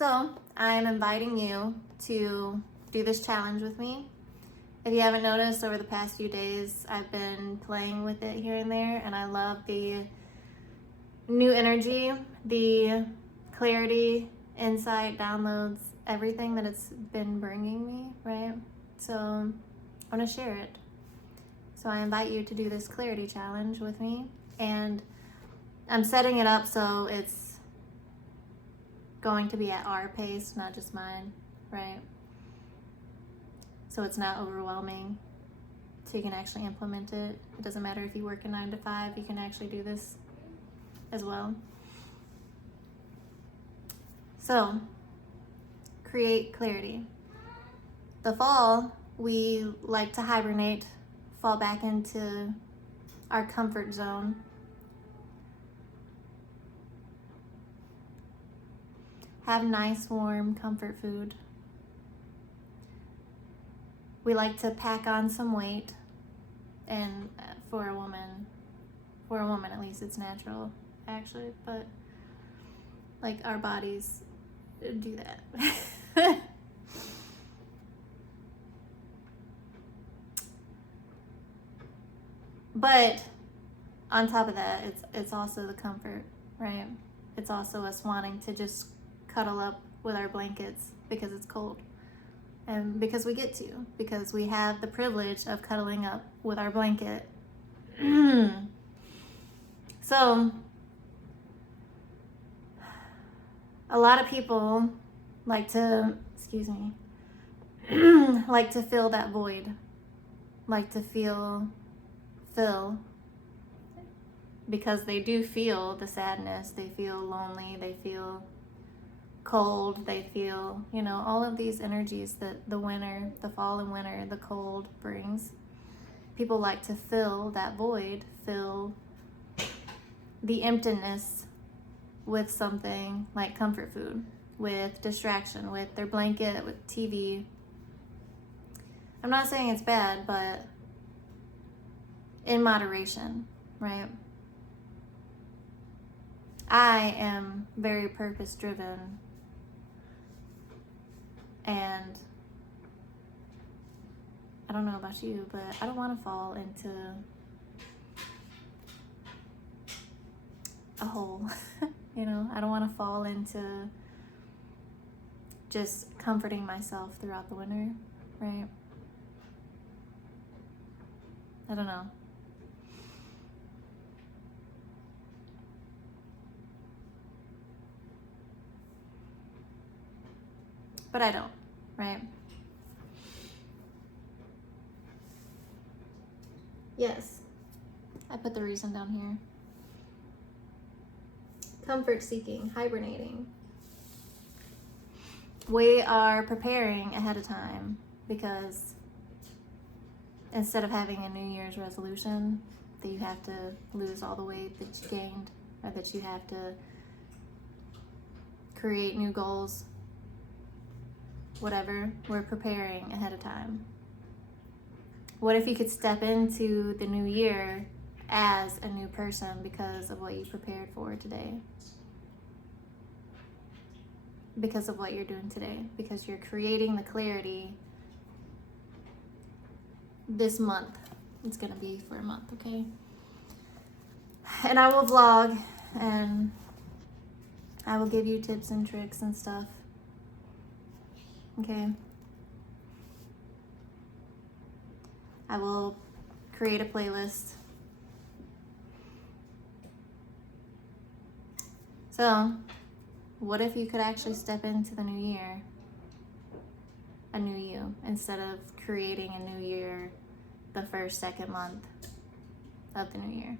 So I'm inviting you to do this challenge with me. If you haven't noticed, over the past few days, I've been playing with it here and there, and I love the new energy, the clarity, insight, downloads, everything that it's been bringing me, right? So I want to share it. So I invite you to do this clarity challenge with me, and I'm setting it up so it's going to be at our pace, not just mine, right? So it's not overwhelming, so you can actually implement it. It doesn't matter if you work a 9 to 5, you can actually do this as well. So, create clarity. The fall, we like to hibernate, fall back into our comfort zone. Have nice, warm, comfort food. We like to pack on some weight, and for a woman at least, it's natural, actually, but like our bodies do that. But on top of that, it's also the comfort, right? It's also us wanting to just cuddle up with our blankets because it's cold. And because we get to, because we have the privilege of cuddling up with our blanket. So, a lot of people like to, like to fill that void, like to fill, because they do feel the sadness, they feel lonely, they feel cold, they feel, all of these energies that the winter, the fall and winter, the cold brings. People like to fill that void, fill the emptiness with something like comfort food, with distraction, with their blanket, with TV. I'm not saying it's bad, but in moderation, right? I am very purpose driven, and I don't know about you, but I don't want to fall into a hole. I don't want to fall into just comforting myself throughout the winter, right? I don't know. But I don't, right? Yes, I put the reason down here. Comfort seeking, hibernating. We are preparing ahead of time because instead of having a New Year's resolution that you have to lose all the weight that you gained, or that you have to create new goals, whatever, we're preparing ahead of time. What if you could step into the new year as a new person because of what you prepared for today? Because of what you're doing today, because you're creating the clarity this month. It's gonna be for a month, okay? And I will vlog, and I will give you tips and tricks and stuff, okay? I will create a playlist. So, what if you could actually step into the new year, a new you, instead of creating a new year the first, second month of the new year?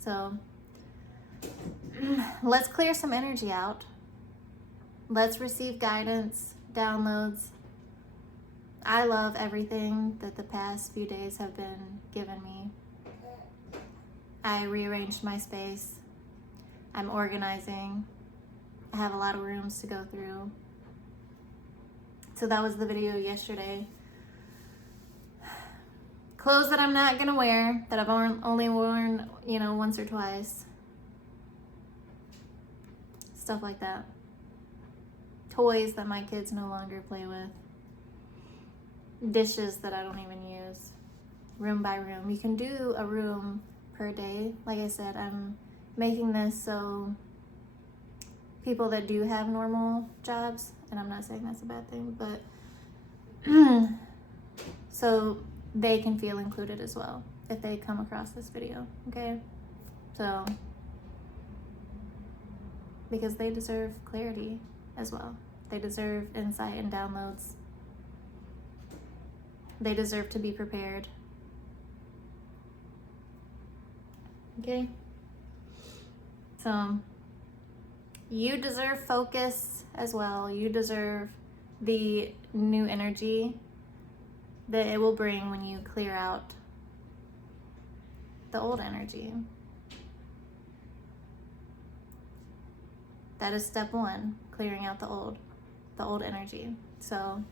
So, let's clear some energy out. Let's receive guidance, downloads. I love everything that the past few days have been given me. I rearranged my space. I'm organizing. I have a lot of rooms to go through. So that was the video yesterday. Clothes that I'm not gonna wear, that I've only worn, once or twice. Stuff like that. Toys that my kids no longer play with. Dishes that I don't even use. Room by room. You can do a room per day. Like I said, I'm making this so people that do have normal jobs, and I'm not saying that's a bad thing, but so they can feel included as well if they come across this video, okay? So, because they deserve clarity as well. They deserve insight and downloads. They deserve to be prepared. Okay? So, you deserve focus as well. You deserve the new energy that it will bring when you clear out the old energy. That is step one, clearing out the old energy. So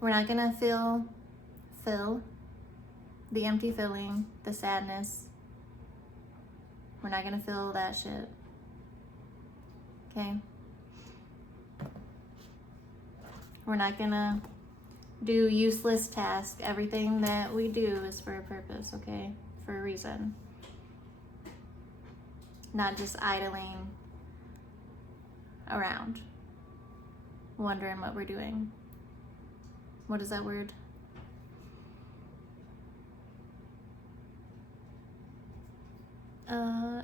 we're not gonna fill the empty feeling, the sadness. We're not gonna feel that shit. Okay? We're not gonna do useless tasks. Everything that we do is for a purpose, okay? For a reason. Not just idling around, wondering what we're doing. What is that word?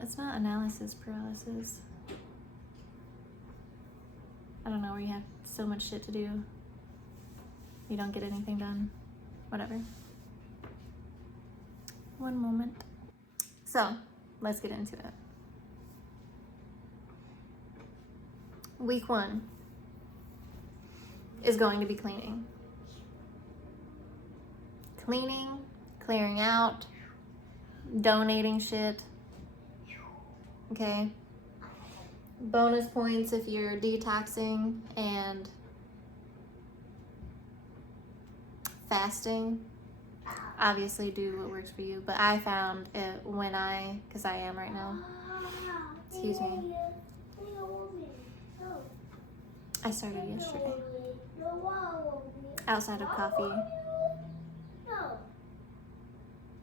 It's not analysis paralysis. I don't know, where you have so much shit to do, you don't get anything done. Whatever. One moment. So, let's get into it. Week 1 is going to be cleaning. Cleaning, clearing out, donating shit. Okay? Bonus points if you're detoxing and fasting. Obviously do what works for you, but I found it when because I am right now. Excuse me. I started yesterday. Outside of coffee.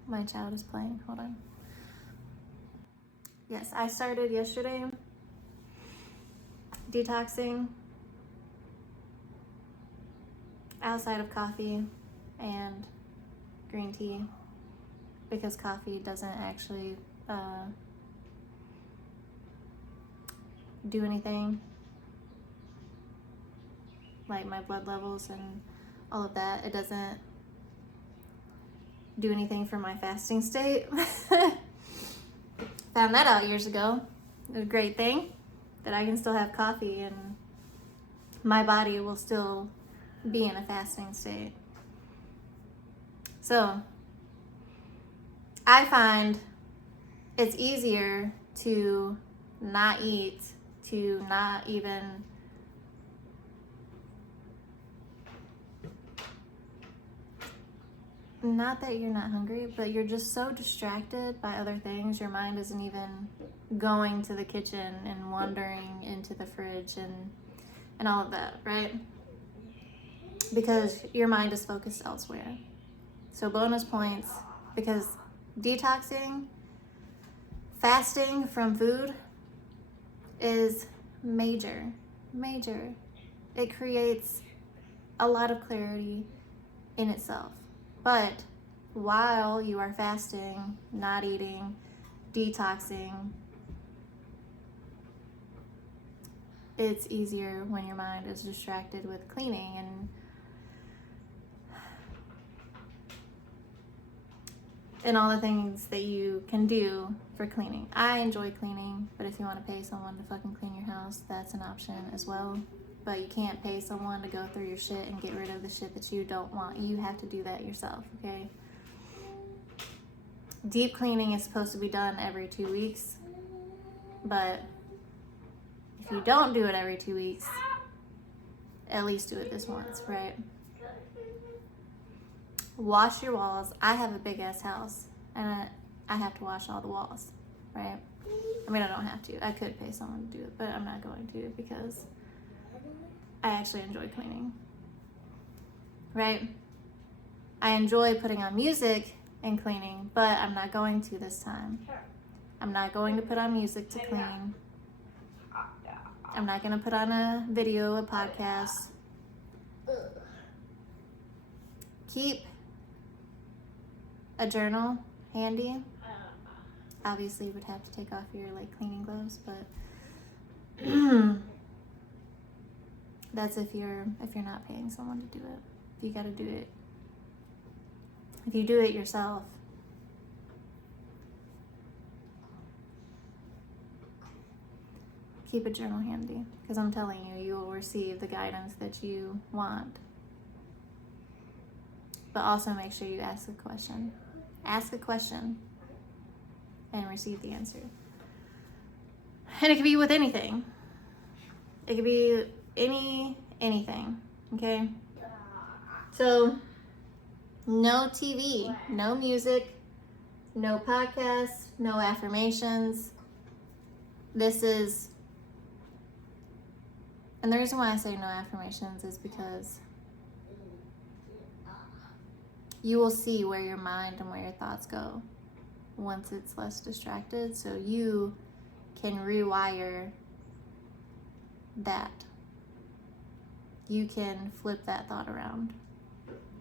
My child is playing. Hold on. Yes, I started yesterday detoxing outside of coffee and green tea, because coffee doesn't actually do anything, like my blood levels and all of that. It doesn't do anything for my fasting state. Found that out years ago. It was a great thing that I can still have coffee and my body will still be in a fasting state. So I find it's easier to not eat, to not even not that you're not hungry, but you're just so distracted by other things. Your mind isn't even going to the kitchen and wandering into the fridge and all of that, right? Because your mind is focused elsewhere. So bonus points, because detoxing, fasting from food is major. It creates a lot of clarity in itself. But while you are fasting, not eating, detoxing, it's easier when your mind is distracted with cleaning and all the things that you can do for cleaning. I enjoy cleaning, but if you want to pay someone to fucking clean your house, that's an option as well. But you can't pay someone to go through your shit and get rid of the shit that you don't want. You have to do that yourself, okay? Deep cleaning is supposed to be done every 2 weeks, but if you don't do it every 2 weeks, at least do it this once, right? wash your walls. I have a big ass house and I have to wash all the walls, right? I mean, I don't have to. I could pay someone to do it, but I'm not going to because I actually enjoy cleaning, right? I enjoy putting on music and cleaning, but I'm not going to this time. I'm not going to put on music to clean. I'm not going to put on a video, a podcast. Keep a journal handy. Obviously, you would have to take off your like cleaning gloves, but that's if you're not paying someone to do it. If you got to do it, if you do it yourself, keep a journal handy, because I'm telling you, you will receive the guidance that you want. But also make sure you ask a question. Ask a question and receive the answer. And it could be with anything. It could be anything, okay? So, no TV, no music, no podcasts, no affirmations. And the reason why I say no affirmations is because you will see where your mind and where your thoughts go once it's less distracted, so you can rewire that. You can flip that thought around.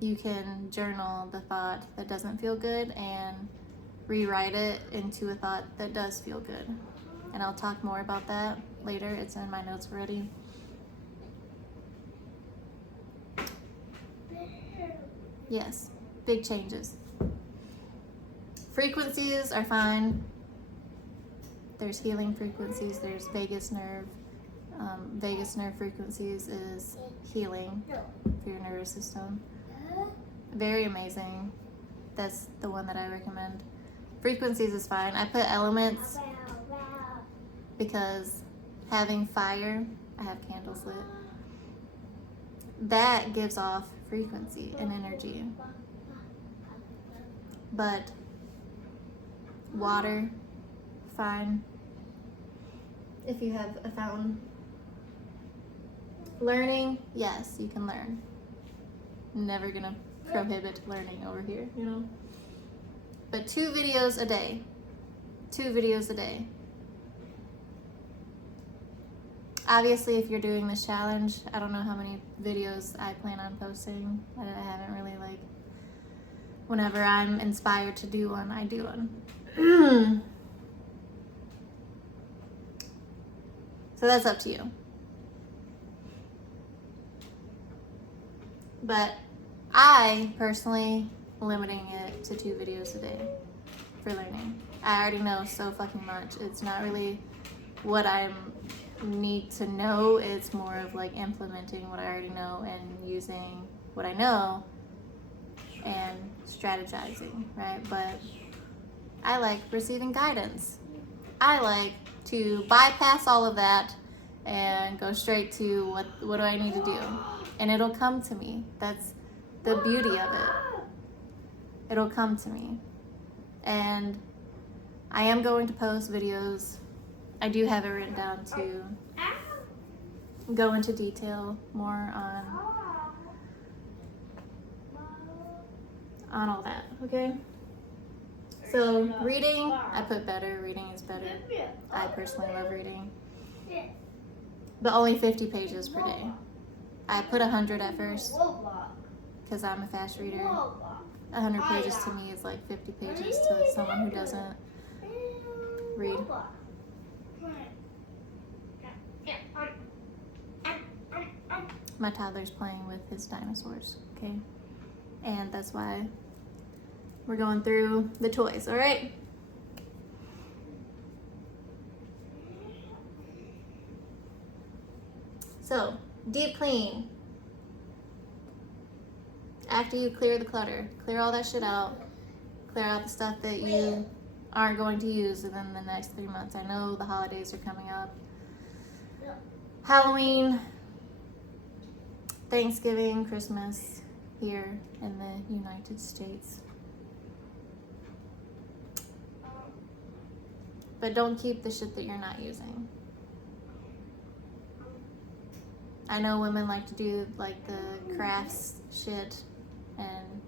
You can journal the thought that doesn't feel good and rewrite it into a thought that does feel good. And I'll talk more about that later. It's in my notes already. Yes, big changes. Frequencies are fine. There's healing frequencies. There's vagus nerve. Vagus nerve frequencies is healing for your nervous system. Very amazing. That's the one that I recommend. Frequencies is fine. I put elements because having fire, I have candles lit, that gives off frequency and energy. But water, fine. If you have a fountain. Learning, yes, you can learn. Never gonna prohibit learning over here, you know? But 2 videos a day. 2 videos a day. Obviously, if you're doing this challenge, I don't know how many videos I plan on posting. I haven't really, like, whenever I'm inspired to do one, I do one. So that's up to you. But I personally limiting it to 2 videos a day for learning. I already know so fucking much. It's not really what I need to know. It's more of like implementing what I already know and using what I know and strategizing, right? But I like receiving guidance. I like to bypass all of that and go straight to what do I need to do? And it'll come to me. That's the beauty of it. It'll come to me. And I am going to post videos. I do have it written down to go into detail more on all that, okay? So reading, I put better. Reading is better. I personally love reading. But only 50 pages per day. I put 100 at first because I'm a fast reader. 100 pages to me is like 50 pages to someone who doesn't read. My toddler's playing with his dinosaurs, okay? And that's why we're going through the toys, all right? So, deep clean. After you clear the clutter, clear all that shit out. Clear out the stuff that you aren't going to use within the next 3 months. I know the holidays are coming up. Halloween, Thanksgiving, Christmas. here in the United States. But don't keep the shit that you're not using. I know women like to do like the crafts shit and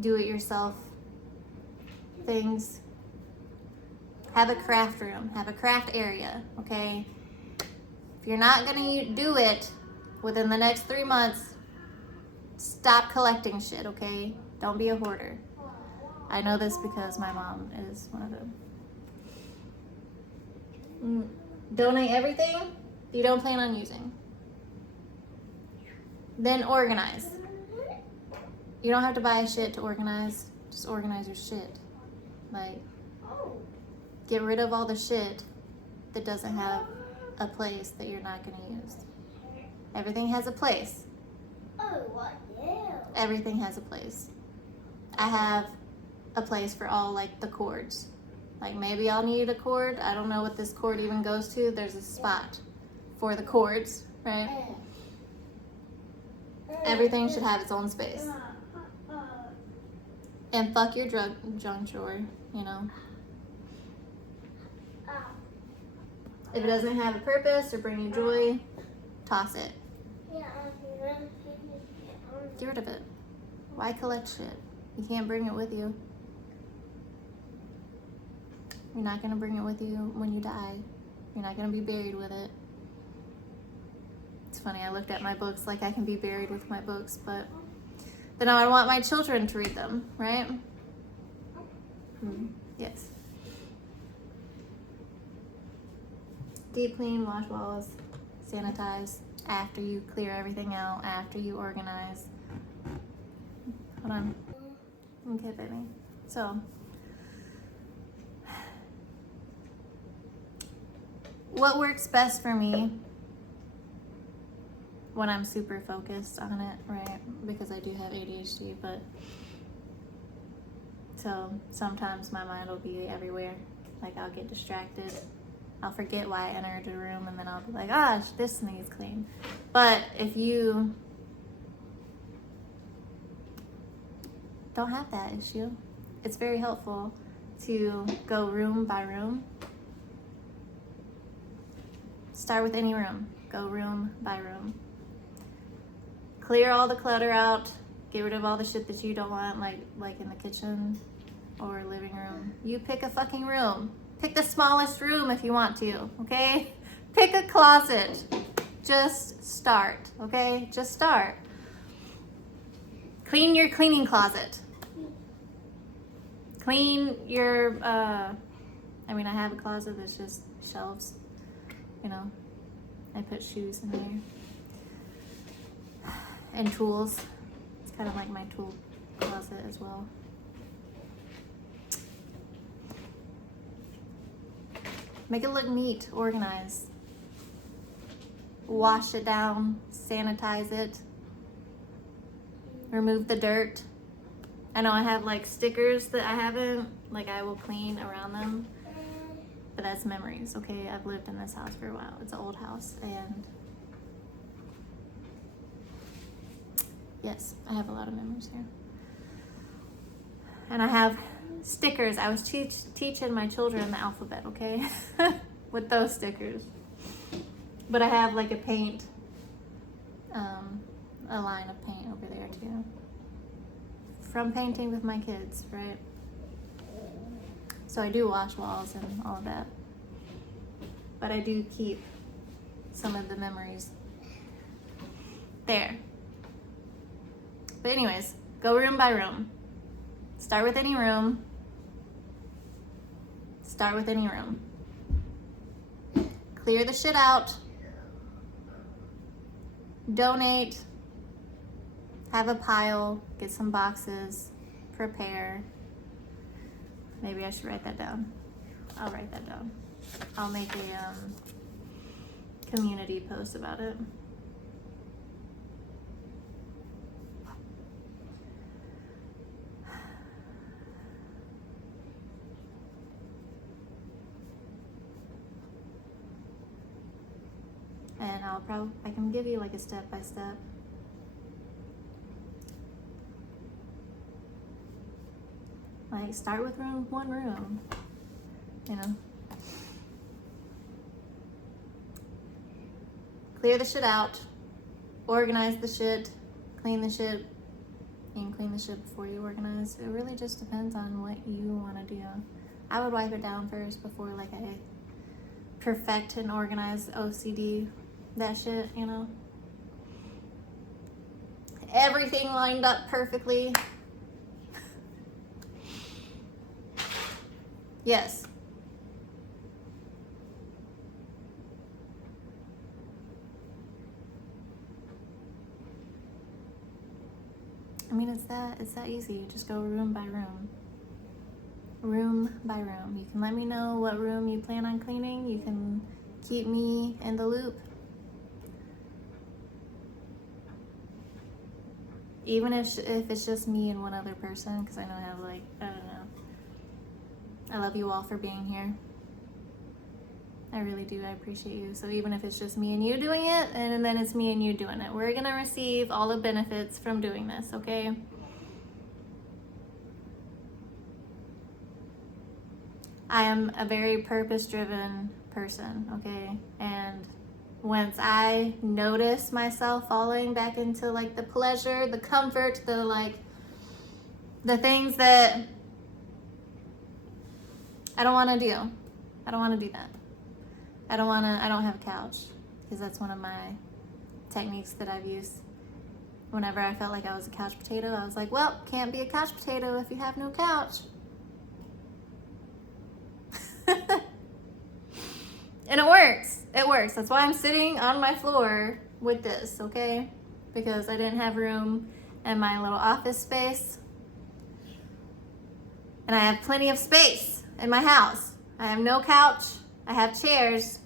do it yourself things. Have a craft room, have a craft area, okay? If you're not gonna do it within the next 3 months, stop collecting shit, okay? Don't be a hoarder. I know this because my mom is one of them. Donate everything you don't plan on using. Then organize. You don't have to buy shit to organize. Just organize your shit. Like, get rid of all the shit that doesn't have a place that you're not going to use. Everything has a place. Everything has a place. I have a place for all like the cords. Like maybe I'll need a cord. I don't know what this cord even goes to. There's a spot for the cords, right? Everything should have its own space. And fuck your junk drawer, you know. If it doesn't have a purpose or bring you joy, toss it. Get rid of it. Why collect shit? You can't bring it with you. You're not gonna bring it with you when you die. You're not gonna be buried with it. It's funny, I looked at my books like I can be buried with my books, but then I want my children to read them, right? Yes. Deep clean, wash walls, sanitize after you clear everything out, after you organize. Hold on. Okay, baby. So, what works best for me when I'm super focused on it, right? Because I do have ADHD, but so sometimes my mind will be everywhere. Like I'll get distracted. I'll forget why I entered a room and then I'll be like, ah, this needs clean. But if you don't have that issue, it's very helpful to go room by room. Start with any room. Go room by room. Clear all the clutter out. Get rid of all the shit that you don't want, like in the kitchen or living room. You pick a fucking room. Pick the smallest room if you want to, okay? Pick a closet. Just start, okay? Just start. Clean your cleaning closet. Clean your, I have a closet that's just shelves, you know. I put shoes in there. And tools. It's kind of like my tool closet as well. Make it look neat, organized. Wash it down, sanitize it. Remove the dirt. I know I have like stickers that I haven't, like I will clean around them. But that's memories, okay? I've lived in this house for a while. It's an old house and yes, I have a lot of memories here. And I have stickers. I was teaching my children the alphabet, okay? With those stickers. But I have like a paint, a line of paint over there too. From painting with my kids, right? So I do wash walls and all of that. But I do keep some of the memories there. But anyways, go room by room. Start with any room. Start with any room. Clear the shit out. Donate. Have a pile. Get some boxes. Prepare. Maybe I should write that down. I'll write that down. I'll make a community post about it. And I can give you like a step by step. Like, start with one room, you know. Clear the shit out, organize the shit, clean the shit. You can clean the shit before you organize. It really just depends on what you want to do. I would wipe it down first before like I perfect and organize OCD that shit, you know. Everything lined up perfectly. Yes. I mean, it's that easy. You just go room by room. Room by room. You can let me know what room you plan on cleaning. You can keep me in the loop. Even if it's just me and one other person, because I know I have like, I don't know. I love you all for being here. I really do. I appreciate you. So even if it's just me and you doing it, and then it's me and you doing it, we're going to receive all the benefits from doing this, okay? I am a very purpose-driven person, okay? And once I notice myself falling back into like the pleasure, the comfort, the things that I don't want to do. I don't want to do that. I don't have a couch, because that's one of my techniques that I've used. Whenever I felt like I was a couch potato, I was like, well, can't be a couch potato if you have no couch. And it works. It works. That's why I'm sitting on my floor with this, okay? Because I didn't have room in my little office space. And I have plenty of space in my house. I have no couch. I have chairs.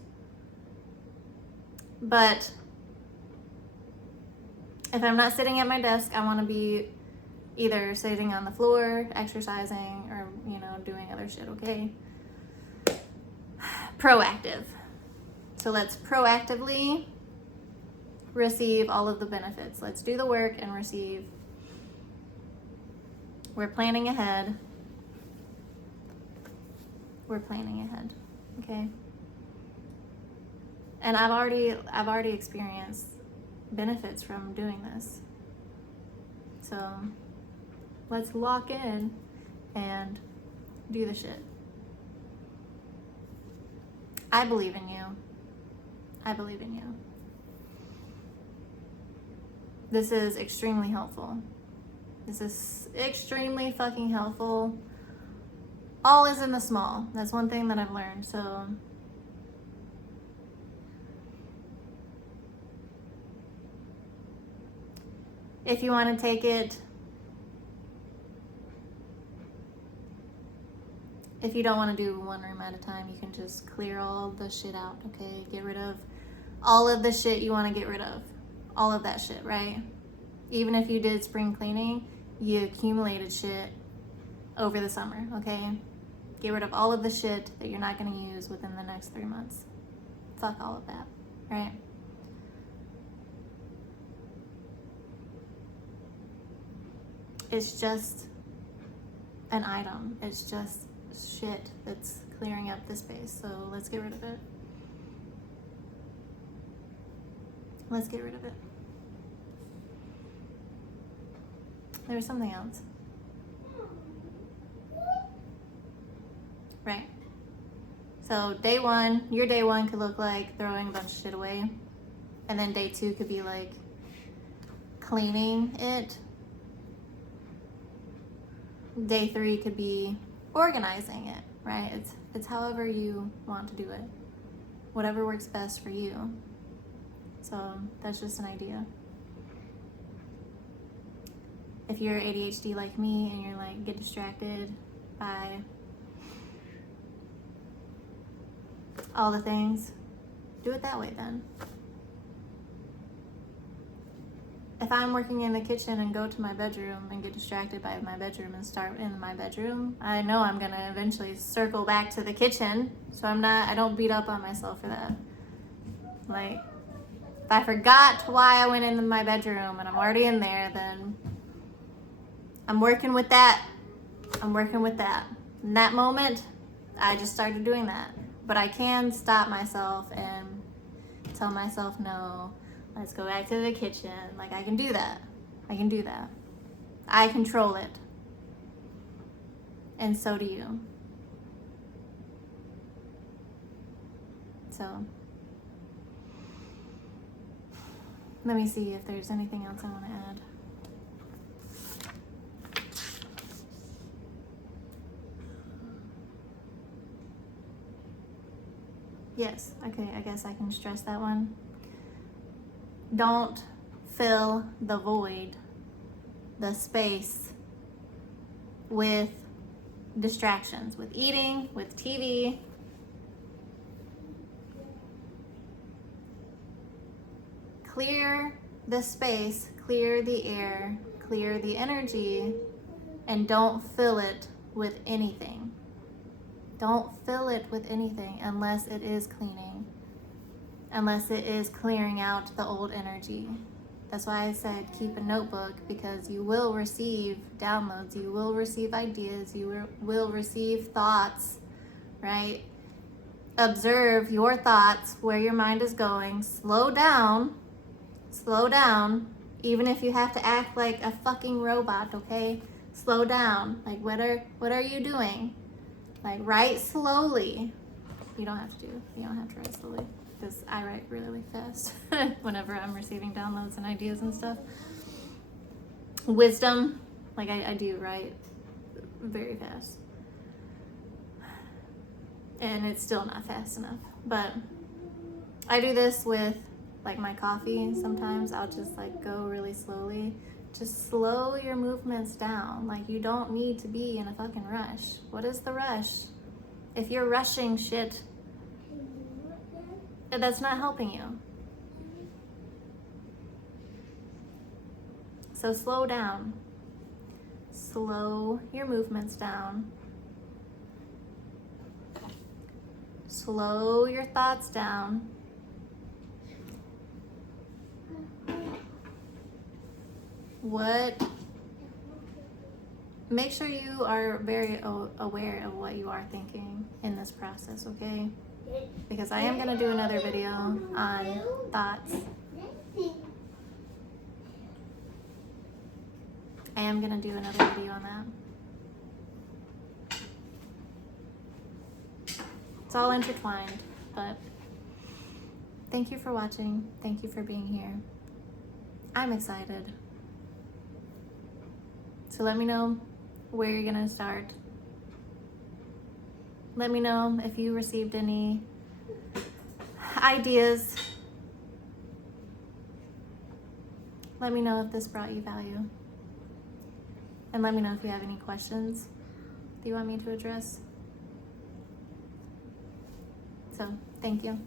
But if I'm not sitting at my desk, I want to be either sitting on the floor, exercising, or, you know, doing other shit, okay? Proactive. So let's proactively receive all of the benefits. Let's do the work and receive. We're planning ahead. We're planning ahead, okay? And I've already experienced benefits from doing this. So let's lock in and do the shit. I believe in you. I believe in you. This is extremely helpful. This is extremely fucking helpful. All is in the small. That's one thing that I've learned. So if you want to take it, if you don't want to do one room at a time, you can just clear all the shit out, okay? Get rid of all of the shit you want to get rid of. All of that shit, right? Even if you did spring cleaning, you accumulated shit over the summer, okay? Get rid of all of the shit that you're not going to use within the next 3 months. Fuck all of that, right? It's just an item. It's just shit that's clearing up the space. So let's get rid of it. Let's get rid of it. There was something else. Right. So day one, your day one could look like throwing a bunch of shit away. And then day two could be like cleaning it. Day three could be organizing it, right? It's however you want to do it. Whatever works best for you. So that's just an idea. If you're ADHD like me and you're like get distracted by all the things, do it that way then. If I'm working in the kitchen and go to my bedroom and get distracted by my bedroom and start in my bedroom, I know I'm gonna eventually circle back to the kitchen. So I don't beat up on myself for that. Like, if I forgot why I went into my bedroom and I'm already in there, then I'm working with that I'm working with that. In that moment, I just started doing that. But I can stop myself and tell myself, no, let's go back to the kitchen. Like, I can do that. I can do that. I control it. And so do you. So, let me see if there's anything else I want to add. Yes, okay, I guess I can stress that one. Don't fill the void, the space, with distractions, with eating, with TV. Clear the space, clear the air, clear the energy, and don't fill it with anything. Don't fill it with anything unless it is cleaning, unless it is clearing out the old energy. That's why I said keep a notebook, because you will receive downloads, you will receive ideas, you will receive thoughts, right? Observe your thoughts, where your mind is going. Slow down, even if you have to act like a fucking robot, okay? Slow down. Like, what are you doing? Like, write slowly. You don't have to write slowly, because I write really fast whenever I'm receiving downloads and ideas and stuff. Wisdom, like I do write very fast. And it's still not fast enough. But I do this with like my coffee. Sometimes I'll just like go really slowly. Just slow your movements down. Like, you don't need to be in a fucking rush. What is the rush? If you're rushing shit, that's not helping you. So slow down. Slow your movements down. Slow your thoughts down. Make sure you are very aware of what you are thinking in this process, okay? Because I am going to do another video on thoughts. I am going to do another video on that. It's all intertwined, but thank you for watching. Thank you for being here. I'm excited. So let me know where you're gonna start. Let me know if you received any ideas. Let me know if this brought you value. And let me know if you have any questions that you want me to address. So, thank you.